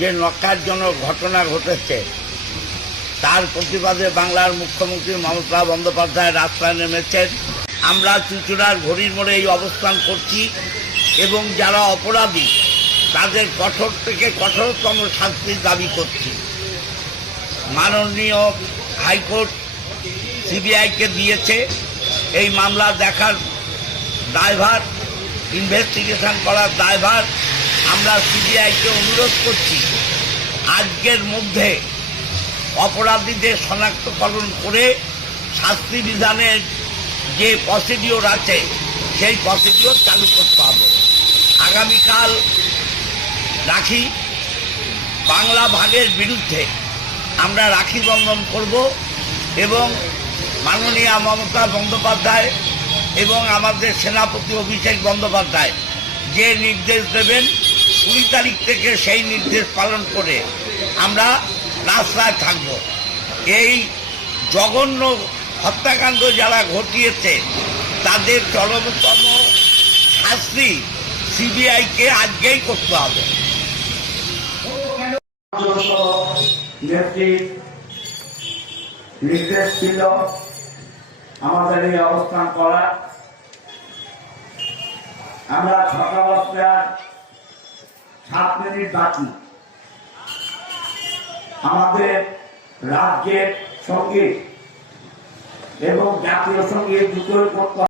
যে ন্যক্কারজনক ঘটনা ঘটেছে তার প্রতিবাদে বাংলার মুখ্যমন্ত্রী মমতা বন্দ্যোপাধ্যায় রাস্তায় নেমেছেন। আমরা চুঁচুড়ার ঘড়ির মোড়ে এই অবস্থান করছি এবং যারা অপরাধী তাদের কঠোর থেকে কঠোরতম শাস্তির দাবি করছি। মাননীয় হাইকোর্ট সিবিআইকে দিয়েছে এই মামলা দেখার দায়ভার, ইনভেস্টিগেশন করার দায়ভার। আমরা সিবিআইকে অনুরোধ করছি আজকের মধ্যে অপরাধীদের শনাক্তকরণ করে শাস্তি বিধানের যে প্রসিডিওর আছে সেই প্রসিডিওর চালু করতে হবে। আগামীকাল রাখি বাংলা ভাগের বিরুদ্ধে আমরা রাখি বন্ধন করব এবং মাননীয় মমতা বন্দ্যোপাধ্যায় এবং আমাদের সেনাপতি অভিষেক বন্দ্যোপাধ্যায় যে নির্দেশ দেবেন 20 তারিখ থেকে সেই নির্দেশ পালন করে আমরা রাস্তায় থাকব। এই জঘন্য হত্যাকাণ্ড যারা ঘটিয়েছে তাদের চরমতম শাস্তি সিবিআইকে আজকেই করতে হবে। নির্দেশ ছিল আমাদের এই অবস্থান করা। আমরা 6টা বাজতে 7 মিনিট বাকি। আমাদের রাজ্যের সঙ্গীত এবং জাতীয় সঙ্গীত দুটোই করতে